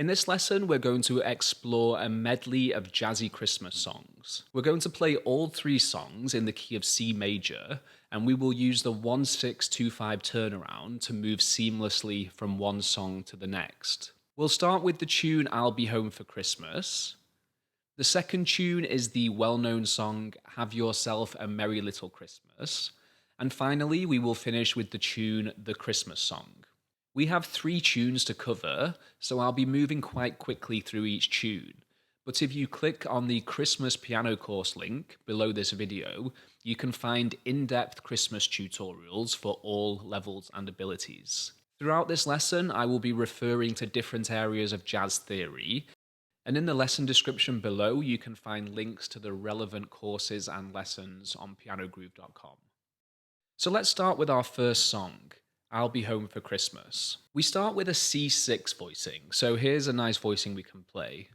In this lesson, we're going to explore a medley of jazzy Christmas songs. We're going to play all three songs in the key of C major, and we will use the 1-6-2-5 turnaround to move seamlessly from one song to the next. We'll start with the tune I'll Be Home for Christmas. The second tune is the well-known song Have Yourself a Merry Little Christmas. And finally, we will finish with the tune The Christmas Song. We have 3 tunes to cover, so I'll be moving quite quickly through each tune. But if you click on the Christmas piano course link below this video, you can find in-depth Christmas tutorials for all levels and abilities. Throughout this lesson, I will be referring to different areas of jazz theory, and in the lesson description below, you can find links to the relevant courses and lessons on pianogroove.com. So let's start with our first song, I'll Be Home for Christmas. We start with a C6 voicing, so here's a nice voicing we can play.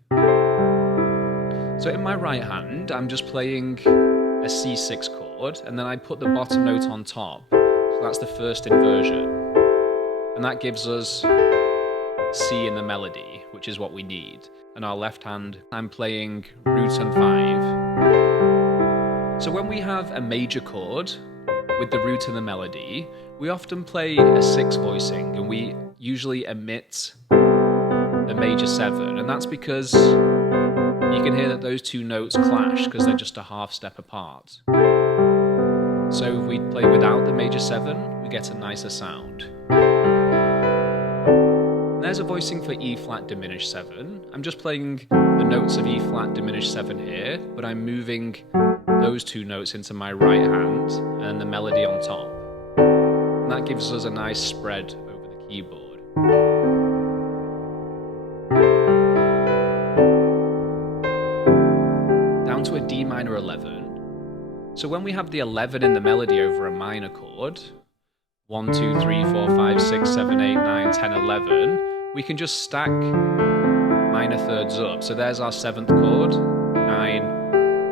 So in my right hand, I'm just playing a C6 chord, and then I put the bottom note on top, so that's the first inversion. And that gives us C in the melody, which is what we need. And our left hand, I'm playing root and 5. So when we have a major chord with the root and the melody, we often play a 6 voicing, and we usually omit the major 7, and that's because you can hear that those two notes clash because they're just a half step apart. So if we play without the major 7, we get a nicer sound. And there's a voicing for E flat diminished 7. I'm just playing the notes of E flat diminished 7 here, but I'm moving those two notes into my right hand and the melody on top. And that gives us a nice spread over the keyboard. Down to a D minor 11. So when we have the 11 in the melody over a minor chord, 1, 2, 3, 4, 5, 6, 7, 8, 9, 10, 11, we can just stack minor thirds up. So there's our 7th chord, 9,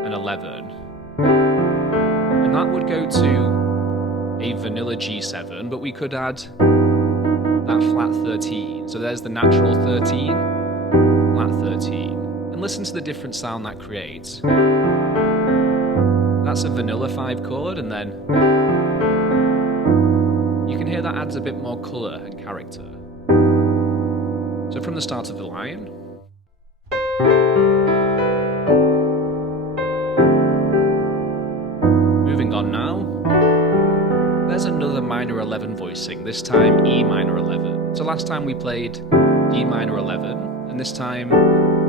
and 11. And that would go to a vanilla G7, but we could add that flat 13. So there's the natural 13, flat 13. And listen to the different sound that creates. That's a vanilla 5 chord, and then you can hear that adds a bit more colour and character. So from the start of the line, moving on now, there's another minor 11 voicing, this time E minor 11. So last time we played D minor 11, and this time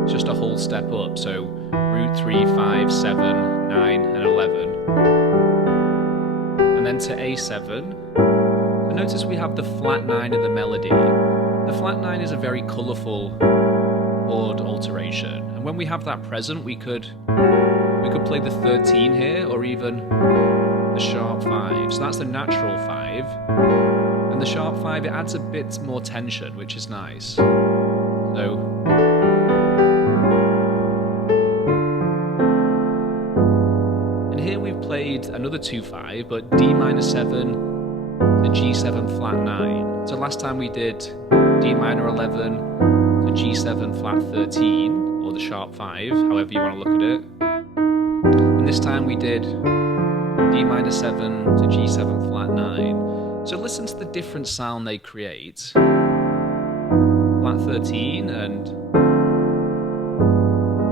it's just a whole step up, so root 3, 5, 7, 9, and 11. And then to A7, so notice we have the flat 9 in the melody. The flat 9 is a very colourful chord alteration, and when we have that present, we could play the 13 here, or even the sharp 5. So that's the natural 5, and the sharp 5, it adds a bit more tension, which is nice. So and here we've played another 2-5, but D minor 7 to G7 flat 9. So last time we did D minor 11 to G7 flat 13, or the sharp 5, however you want to look at it. And this time we did D minor 7 to G7 flat 9. So listen to the different sound they create. Flat 13 and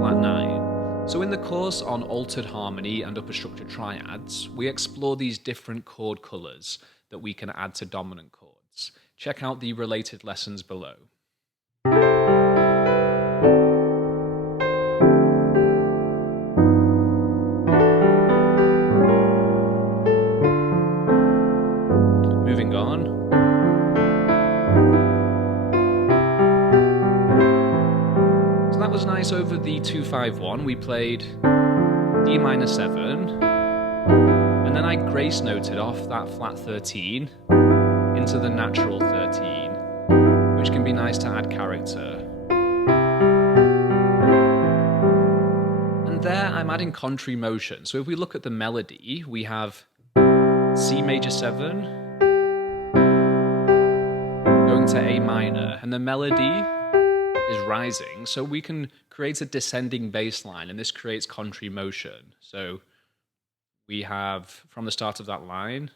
flat 9. So in the course on altered harmony and upper structure triads, we explore these different chord colours that we can add to dominant chords. Check out the related lessons below. Moving on. So that was nice. Over the 2-5-1, we played D minor 7, and then I grace noted off that flat 13 into the natural 13, which can be nice to add character. And there I'm adding contrary motion. So if we look at the melody, we have C major 7 going to A minor, and the melody is rising, so we can create a descending bass line, and this creates contrary motion. So we have, from the start of that line,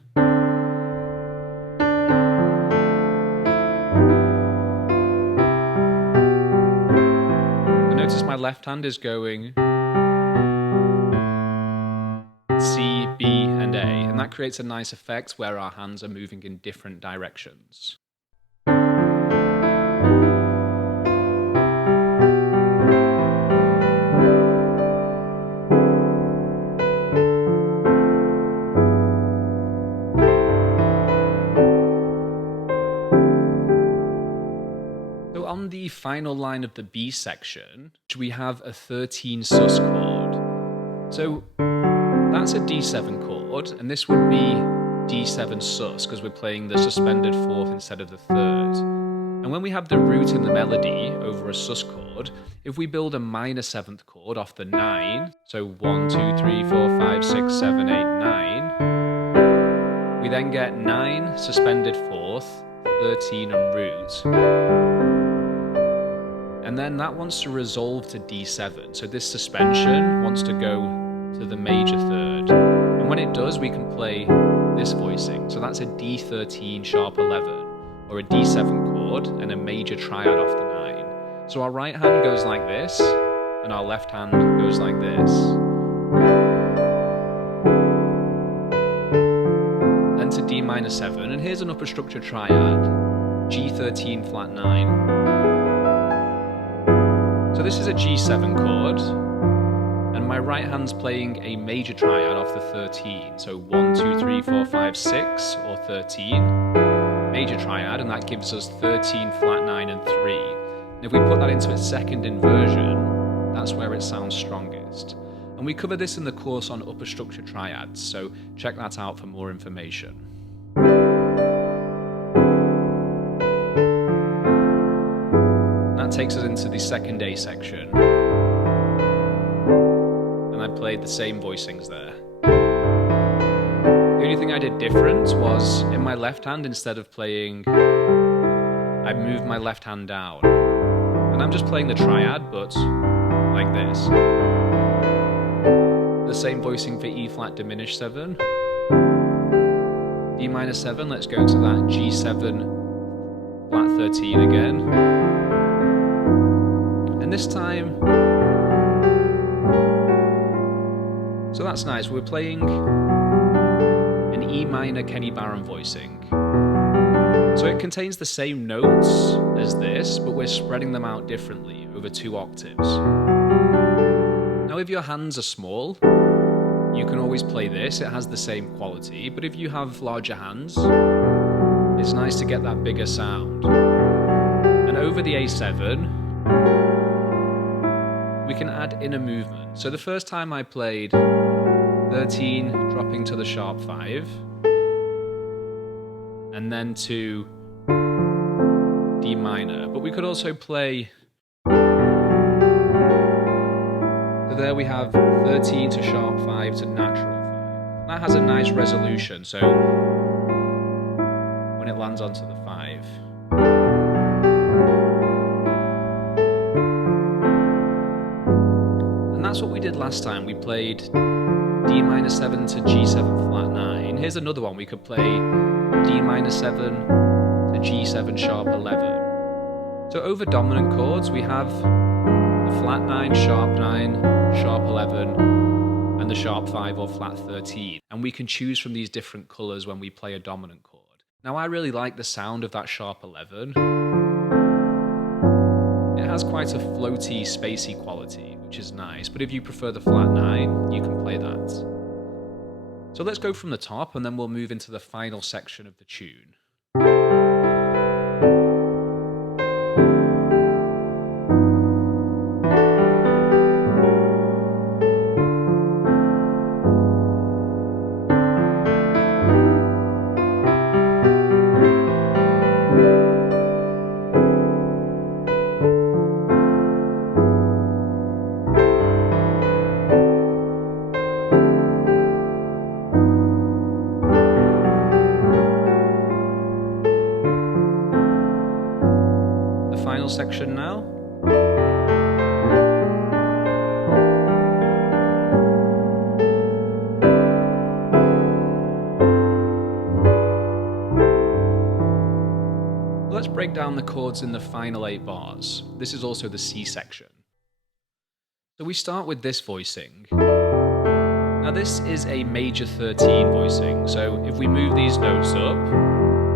notice my left hand is going C, B, and A, and that creates a nice effect where our hands are moving in different directions. On the final line of the B section, we have a 13 sus chord. So that's a D7 chord, and this would be D7 sus because we're playing the suspended fourth instead of the third. And when we have the root in the melody over a sus chord, if we build a minor 7th chord off the 9, so 1, 2, 3, 4, 5, 6, 7, 8, 9, we then get 9 suspended fourth, 13 and root. And then that wants to resolve to D7. So this suspension wants to go to the major third. And when it does, we can play this voicing. So that's a D13 sharp 11, or a D7 chord and a major triad off the 9. So our right hand goes like this, and our left hand goes like this. Then to D minor 7, and here's an upper structure triad, G13 flat 9. So this is a G7 chord, and my right hand's playing a major triad off the 13. So 1, 2, 3, 4, 5, 6, or 13. Major triad, and that gives us 13, flat 9, and 3. And if we put that into its second inversion, that's where it sounds strongest. And we cover this in the course on upper structure triads, so check that out for more information. That takes us into the second A section, and I played the same voicings there. The only thing I did different was in my left hand, instead of playing, I moved my left hand down, and I'm just playing the triad but like this. The same voicing for E flat diminished 7, D minor 7, let's go to that G7 flat 13 again. And this time, so that's nice, we're playing an E minor Kenny Barron voicing. So it contains the same notes as this, but we're spreading them out differently over 2 octaves. Now if your hands are small, you can always play this, it has the same quality, but if you have larger hands, it's nice to get that bigger sound. And over the A7, we can add in a movement. So the first time I played 13 dropping to the sharp 5, and then to D minor, but we could also play, so there we have 13 to sharp 5 to natural 5. That has a nice resolution, so when it lands onto the 5. That's what we did last time. We played D minor 7 to G7 flat 9. Here's another one. We could play D minor 7 to G7 sharp 11. So over dominant chords, we have the flat 9, sharp 9, sharp 11, and the sharp 5 or flat 13. And we can choose from these different colors when we play a dominant chord. Now I really like the sound of that sharp 11. It has quite a floaty, spacey quality, which is nice, but if you prefer the flat 9, you can play that. So let's go from the top, and then we'll move into the final section of the tune. Section now. Let's break down the chords in the final 8 bars. This is also the C section. So we start with this voicing. Now this is a major 13 voicing, so if we move these notes up,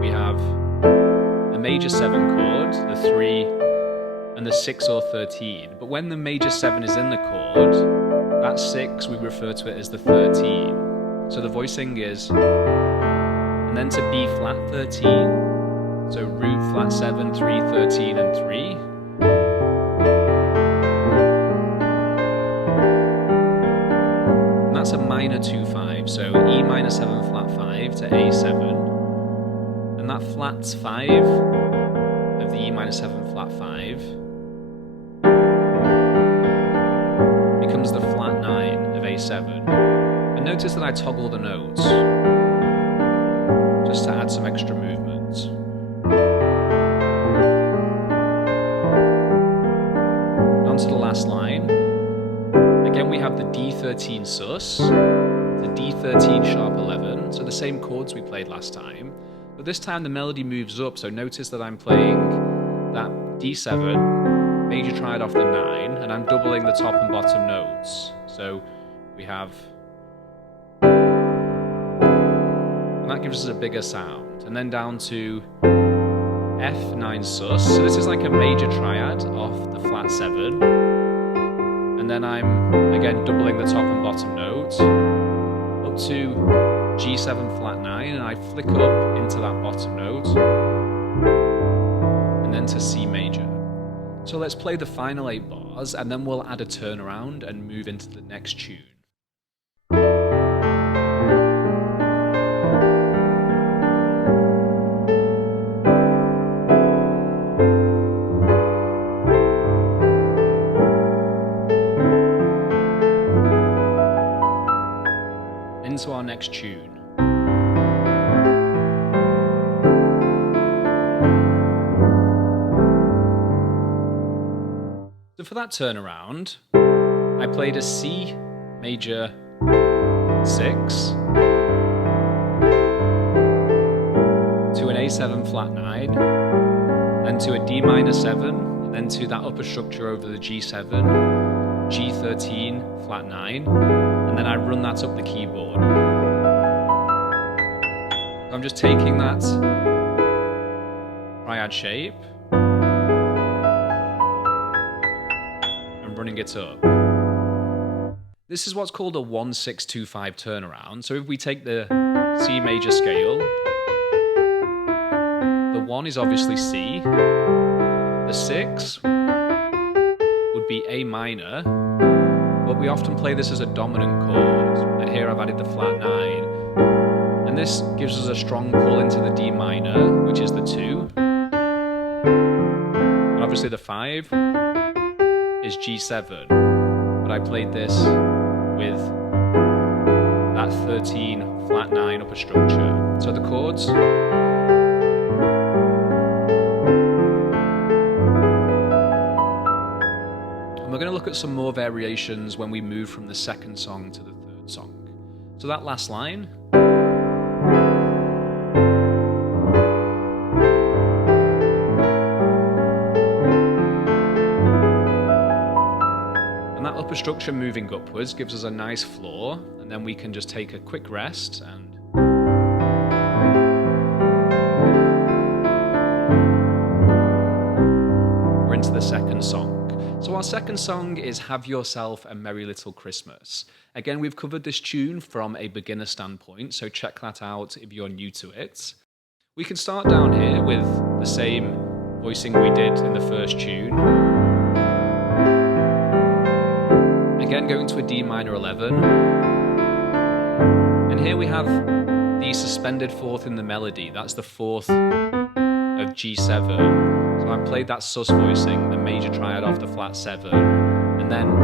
we have a major 7 chord, the 3, and the 6 or 13. But when the major 7 is in the chord, that 6, we refer to it as the 13. So the voicing is, and then to B flat 13, so root flat 7, 3, 13, and 3. And that's a minor 2-5, so E minor 7 flat 5 to A7. And that flat 5 of the E minor 7 flat 5 becomes the flat 9 of A7. And notice that I toggle the notes just to add some extra movement. To the last line. Again, we have the D13 sus, the D13 sharp 11, so the same chords we played last time, but this time the melody moves up, so notice that I'm playing that D7, major triad off the 9, and I'm doubling the top and bottom notes. So we have, and that gives us a bigger sound, and then down to F9 sus, so this is like a major triad off the flat 7, and then I'm again doubling the top and bottom notes up to G7 flat 9, and I flick up into that bottom note and then to C major. So let's play the final 8 bars and then we'll add a turnaround and move into the next tune. Into our next tune. So for that turnaround, I played a C major 6 to an A7 flat 9, then to a D minor 7, and then to that upper structure over the G7, G13 flat 9, and then I run that up the keyboard. I'm just taking that triad shape and running it up. This is what's called a 1-6-2-5 turnaround. So if we take the C major scale, the 1 is obviously C, the 6 would be A minor, but we often play this as a dominant chord, and here I've added the flat 9, and this gives us a strong pull into the D minor, which is the 2, and obviously the 5 is G7, but I played this with that 13 flat 9 upper structure. So the chords, we're going to look at some more variations when we move from the second song to the third song. So that last line. And that upper structure moving upwards gives us a nice floor, and then we can just take a quick rest and we're into the second song. So our second song is Have Yourself a Merry Little Christmas. Again, we've covered this tune from a beginner standpoint, so check that out if you're new to it. We can start down here with the same voicing we did in the first tune. Again, going to a D minor 11. And here we have the suspended fourth in the melody. That's the fourth of G7. So I played that sus voicing, the major triad off the flat 7, and then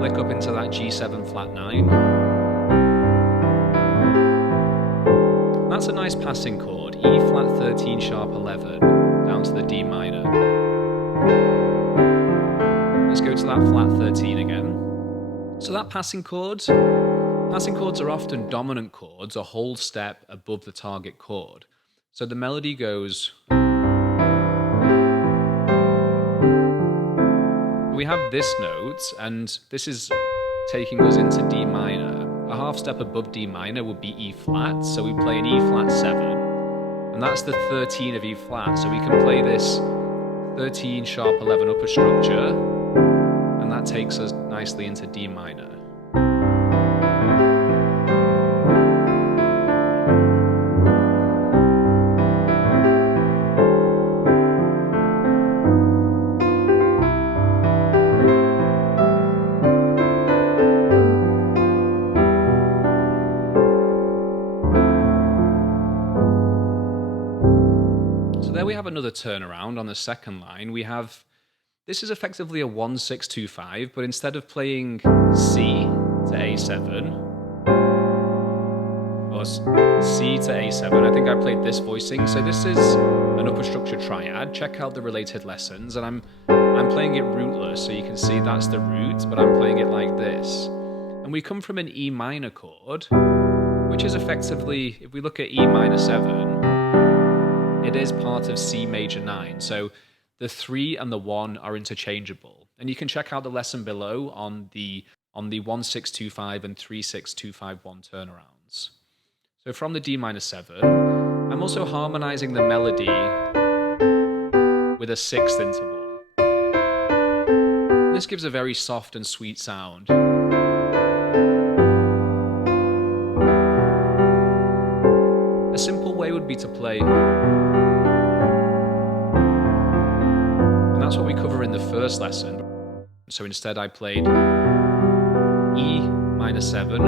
flick up into that G7 flat 9. That's a nice passing chord, E flat 13 sharp 11, down to the D minor. that flat 13 again. So that passing chords are often dominant chords a whole step above the target chord. So the melody goes... We have this note, and this is taking us into D minor. A half step above D minor would be E flat, so we play an E flat 7, and that's the 13 of E flat, so we can play this 13 sharp 11 upper structure, and that takes us nicely into D minor. There we have another turnaround on the second line. We have, this is effectively a 1-6-2-5, but instead of playing C to A7, or C to A7, I think I played this voicing. So this is an upper structure triad. Check out the related lessons, and I'm playing it rootless, so you can see that's the root, but I'm playing it like this. And we come from an E minor chord, which is effectively, if we look at E minor 7, it is part of C major 9, so the 3 and the 1 are interchangeable. And you can check out the lesson below on the 1-6-2-5 and 3-6-2-5-1 turnarounds. So from the D minor 7, I'm also harmonizing the melody with a 6th interval. This gives a very soft and sweet sound. A simple way would be to play, and that's what we cover in the first lesson. So instead I played E minor 7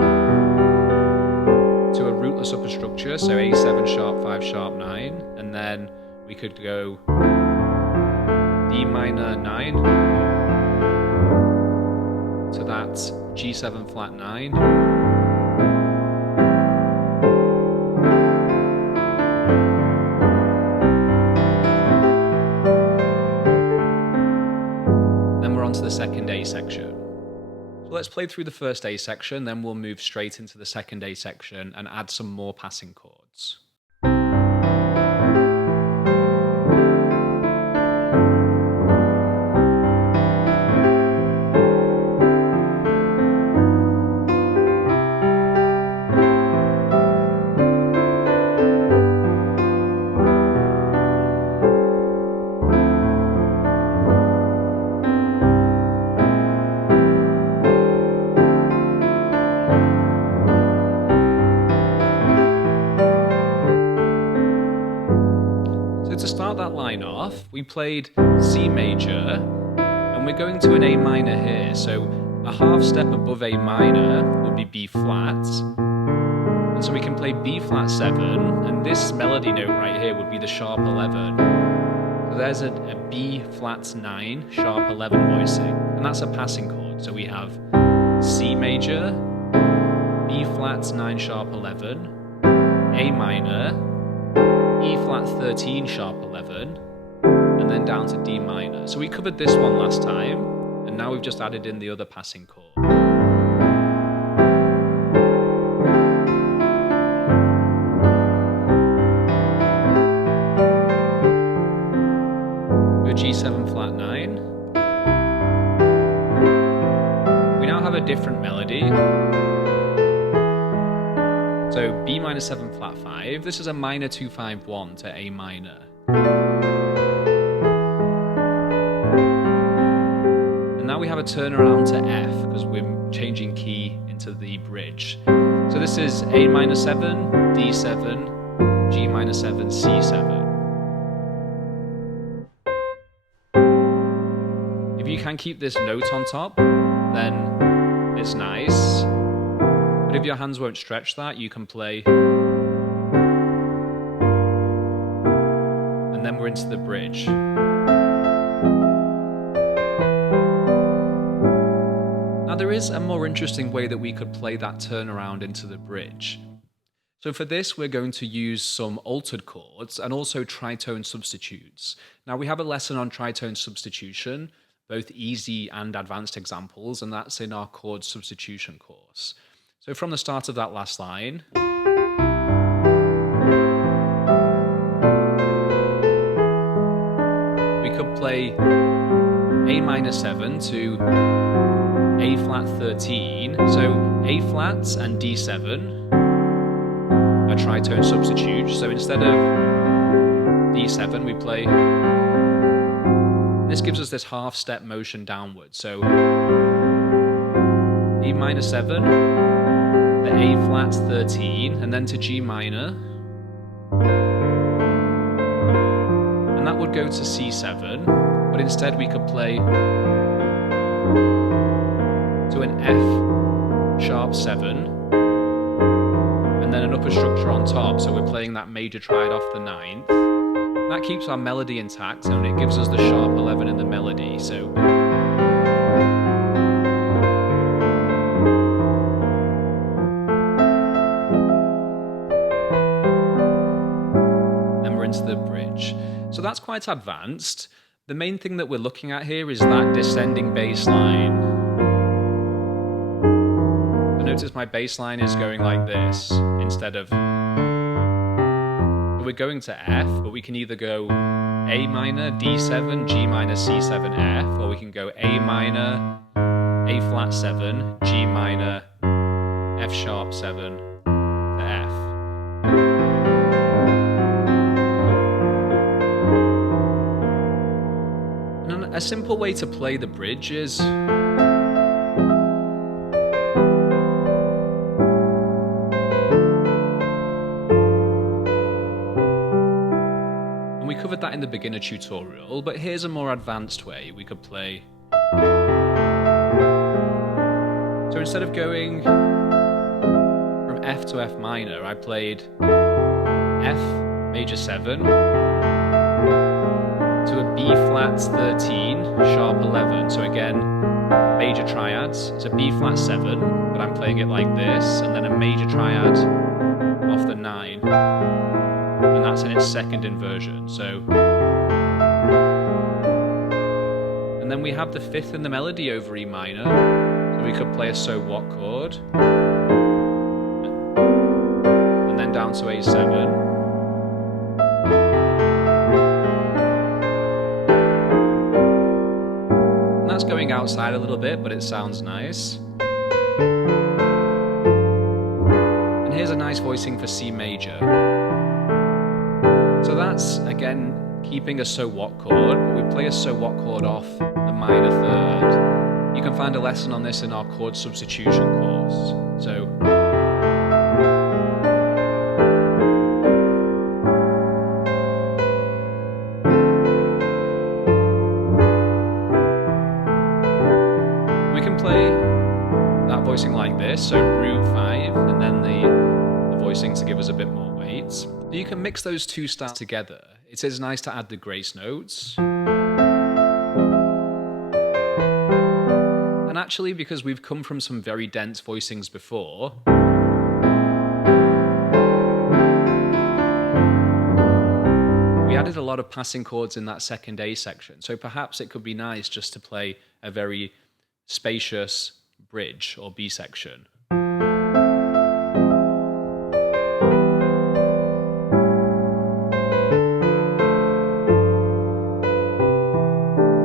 to a rootless upper structure, so A7 sharp 5 sharp 9, and then we could go D minor 9 to that G7 flat 9. Onto the second A section. So let's play through the first A section, then we'll move straight into the second A section and add some more passing chords. To start that line off, we played C major, and we're going to an A minor here, so a half step above A minor would be B flat, and so we can play B flat 7, and this melody note right here would be the sharp 11. So there's a B flat 9 sharp 11 voicing, and that's a passing chord. So we have C major, B flat 9 sharp 11, A minor, E flat 13 sharp 11, and then down to D minor. So we covered this one last time, and now we've just added in the other passing chord. Go G7 flat 9. We now have a different melody. So B minor 7 flat 5, this is a minor 2-5-1 to A minor. And now we have a turnaround to F because we're changing key into the bridge. So this is A minor 7, D7, G minor 7, C7. If you can keep this note on top, then it's nice. But if your hands won't stretch that, you can play. And then we're into the bridge. Now there is a more interesting way that we could play that turnaround into the bridge. So for this, we're going to use some altered chords and also tritone substitutes. Now we have a lesson on tritone substitution, both easy and advanced examples, and that's in our chord substitution course. So from the start of that last line, we could play A minor 7 to A flat 13. So A flat and D7 are tritone substitutes. So instead of D7, we play. This gives us this half step motion downward. So A minor 7, the A flat 13, and then to G minor. And that would go to C7, but instead we could play to an F sharp 7, and then an upper structure on top. So we're playing that major triad off the 9th. That keeps our melody intact, and it gives us the sharp 11 in the melody. So then we're into the bridge. So that's quite advanced. The main thing that we're looking at here is that descending bass line. So notice my bass line is going like this instead of. We're going to F, but we can either go A minor, D7, G minor, C7, F, or we can go A minor, A flat 7, G minor, F sharp 7 to F. And a simple way to play the bridge is covered that in the beginner tutorial, but here's a more advanced way we could play. So instead of going from F to F minor, I played F major 7 to a B flat 13, sharp 11. So again, major triads. It's a B flat 7, but I'm playing it like this, and then a major triad off the 9. And that's in its second inversion. So, and then we have the 5th in the melody over E minor. So we could play a so what chord, and then down to A7. And that's going outside a little bit, but it sounds nice. And here's a nice voicing for C major. So that's, again, keeping a so what chord, but we play a so what chord off the minor 3rd. You can find a lesson on this in our chord substitution course. So we can play that voicing like this, so root 5, and then the voicing to give us a bit more weight. You can mix those two styles together. It is nice to add the grace notes. And actually, because we've come from some very dense voicings before, we added a lot of passing chords in that second A section. So perhaps it could be nice just to play a very spacious bridge or B section.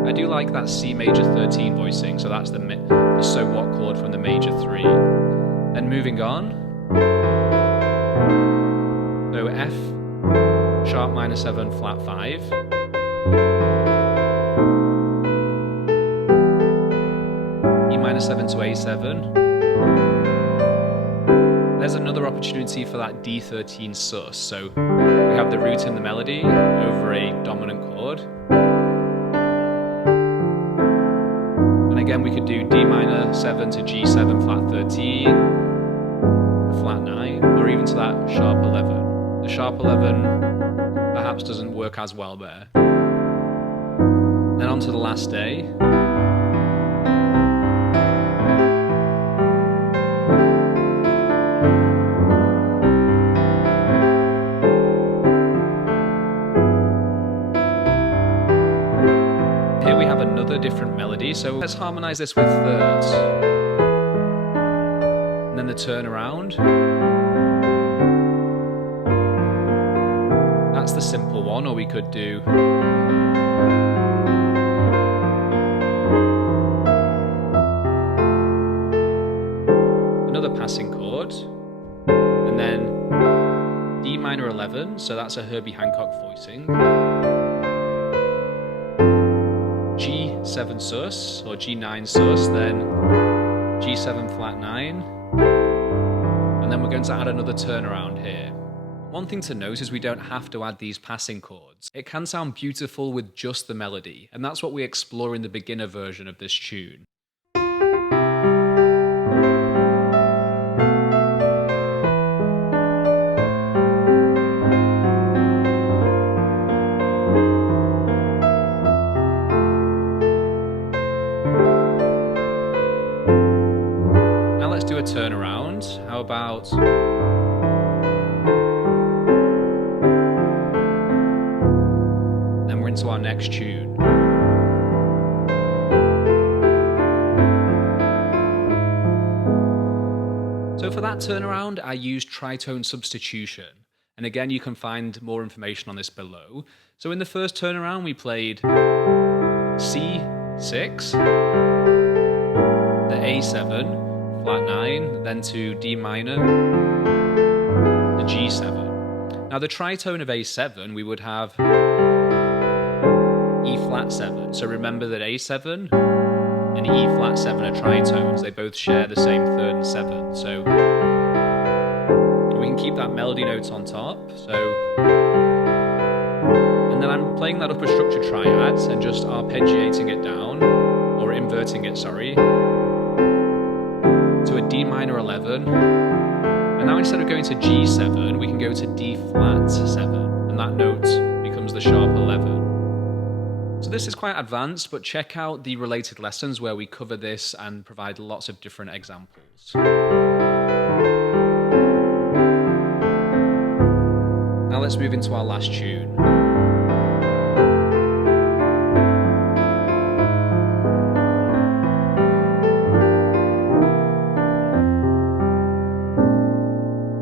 I do like that C major 13 voicing, so that's the so what chord from the major 3. Then moving on, so F sharp minor 7 flat 5, E minor 7 to A7. There's another opportunity for that D13 sus, so we have the root in the melody over a dominant chord. Again, we could do D minor 7 to G7 flat 13, flat 9, or even to that sharp 11. The sharp 11 perhaps doesn't work as well there. Then on to the last A. Here we have another different melody 3, so let's harmonize this with thirds. And then the turnaround. That's the simple one, or we could do another passing chord, and then D minor 11, so that's a Herbie Hancock voicing, G7 sus, or G9 sus, then G7 flat 9, and then we're going to add another turnaround here. One thing to note is we don't have to add these passing chords. It can sound beautiful with just the melody, and that's what we explore in the beginner version of this tune. Now let's do a turnaround. How about... into our next tune. So for that turnaround, I used tritone substitution. And again, you can find more information on this below. So in the first turnaround, we played C6, the A7, flat 9, then to D minor, the G7. Now the tritone of A7, we would have E flat 7. So remember that A7 and E flat 7 are tritones. They both share the same third and seventh. So we can keep that melody note on top. And then I'm playing that upper structure triads and just arpeggiating it down, or inverting it, sorry, to a D minor 11. And now instead of going to G7, we can go to D flat 7, and that note becomes the sharp 11. So this is quite advanced, but check out the related lessons where we cover this and provide lots of different examples. Now let's move into our last tune.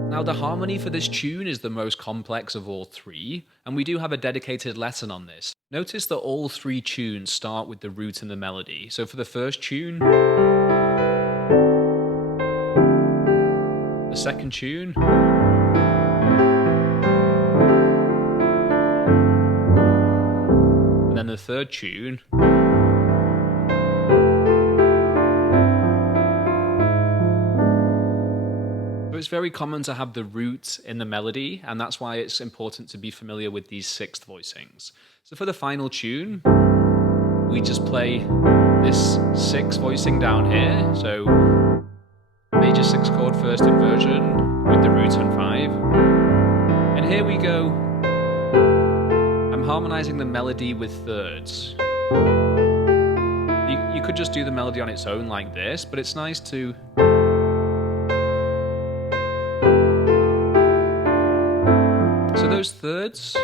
Now the harmony for this tune is the most complex of all three, and we do have a dedicated lesson on this. Notice that all three tunes start with the root and the melody. So for the first tune, the second tune, and then the third tune, it's very common to have the root in the melody, and that's why it's important to be familiar with these sixth voicings. So for the final tune, we just play this sixth voicing down here. So major 6 chord first inversion with the root on 5. And here we go. I'm harmonizing the melody with thirds. You could just do the melody on its own like this, but it's nice to... So those thirds,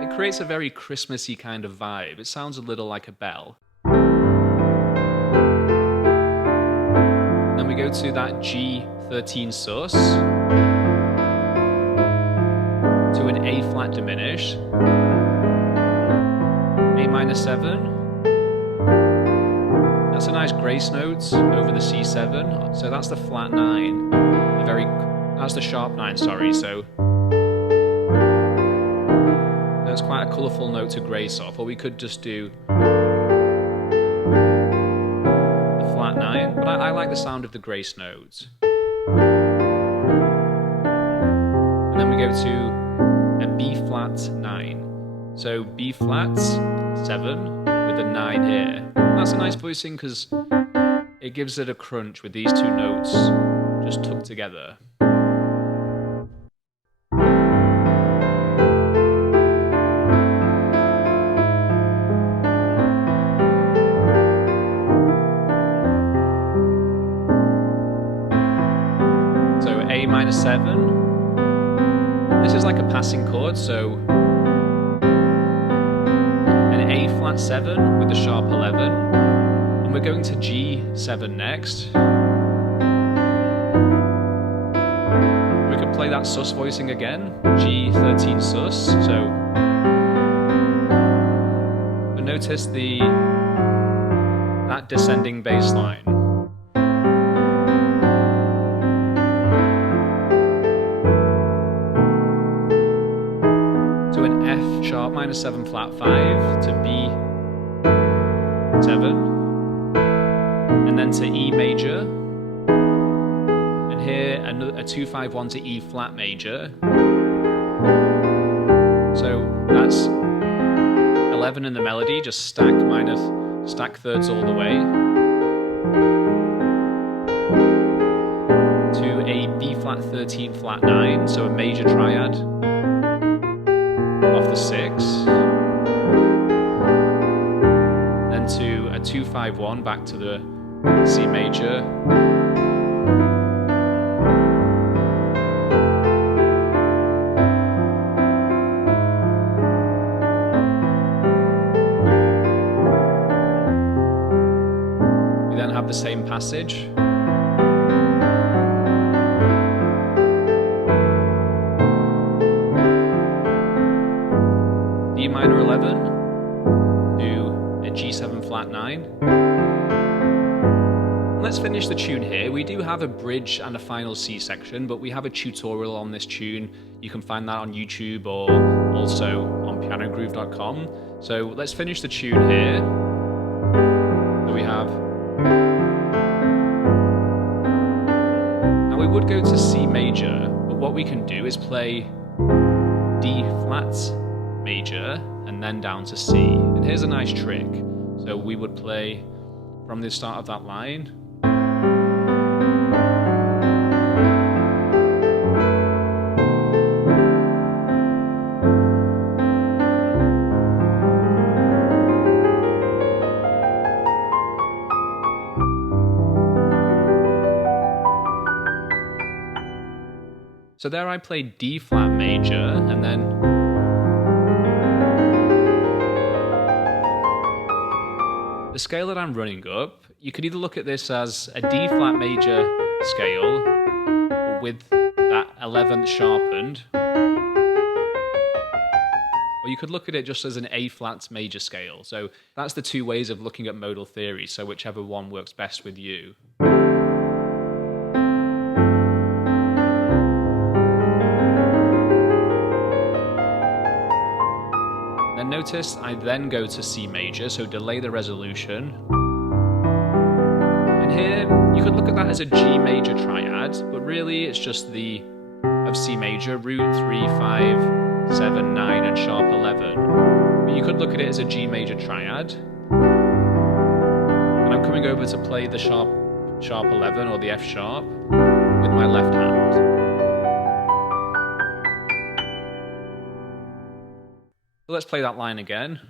it creates a very Christmassy kind of vibe. It sounds a little like a bell. Then we go to that G13 sus, to an A flat diminished, A minor 7. That's a nice grace note over the C7. So that's the flat 9. That's the sharp 9, sorry. So that's quite a colourful note to grace off. Or we could just do the flat 9. But I like the sound of the grace note. And then we go to a B flat 9. So B flat 7 with a 9 here. That's a nice voicing because it gives it a crunch with these two notes just tucked together. So A minor 7. This is like a passing chord, so an flat 7 with the sharp 11, and we're going to G7 next. We could play that sus voicing again, G13 sus, so notice that descending bass line. To an F sharp minor 7 flat 5 to B7, and then to E major, and here a 2-5-1 to E flat major. So that's 11 in the melody, just stack thirds all the way, to a B flat 13 flat 9, so a major triad off the 6, then to a 2-5-1 back to the C major, the same passage. D minor 11 to a G7 flat 9. Let's finish the tune here. We do have a bridge and a final C section, but we have a tutorial on this tune. You can find that on YouTube or also on pianogroove.com. So let's finish the tune here. So we have, we would go to C major, but what we can do is play D flat major and then down to C. And here's a nice trick. So we would play from the start of that line. So there I played D flat major, and then the scale that I'm running up, you could either look at this as a D flat major scale with that 11th sharpened, or you could look at it just as an A flat major scale. So that's the two ways of looking at modal theory, so whichever one works best with you. Then notice I then go to C major, so delay the resolution. And here you could look at that as a G major triad, but really it's just the of C major, root 3, 5, 7, 9, and sharp 11. But you could look at it as a G major triad. And I'm coming over to play the sharp 11 or the F sharp with my left hand. Let's play that line again.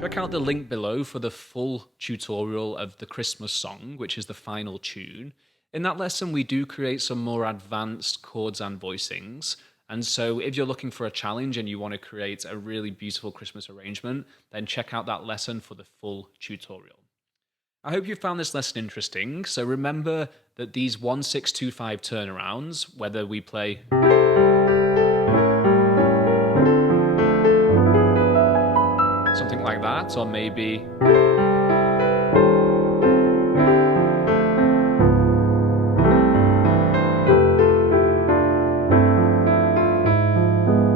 Check out the link below for the full tutorial of the Christmas song, which is the final tune. In that lesson, we do create some more advanced chords and voicings. And so if you're looking for a challenge and you want to create a really beautiful Christmas arrangement, then check out that lesson for the full tutorial. I hope you found this lesson interesting. So remember that these 1-6-2-5 turnarounds, whether we play something like that, or maybe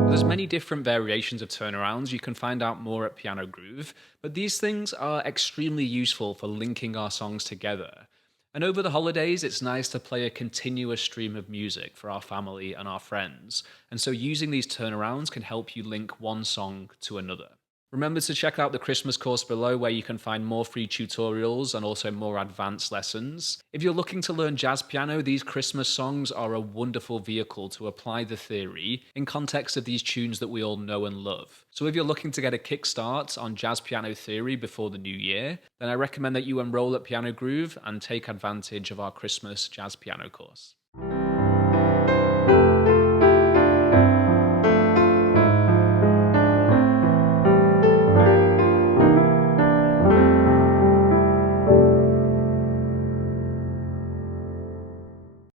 there's many different variations of turnarounds. You can find out more at Piano Groove, but these things are extremely useful for linking our songs together. And over the holidays, it's nice to play a continuous stream of music for our family and our friends. And so using these turnarounds can help you link one song to another. Remember to check out the Christmas course below where you can find more free tutorials and also more advanced lessons. If you're looking to learn jazz piano, these Christmas songs are a wonderful vehicle to apply the theory in context of these tunes that we all know and love. So if you're looking to get a kickstart on jazz piano theory before the new year, then I recommend that you enroll at Piano Groove and take advantage of our Christmas jazz piano course.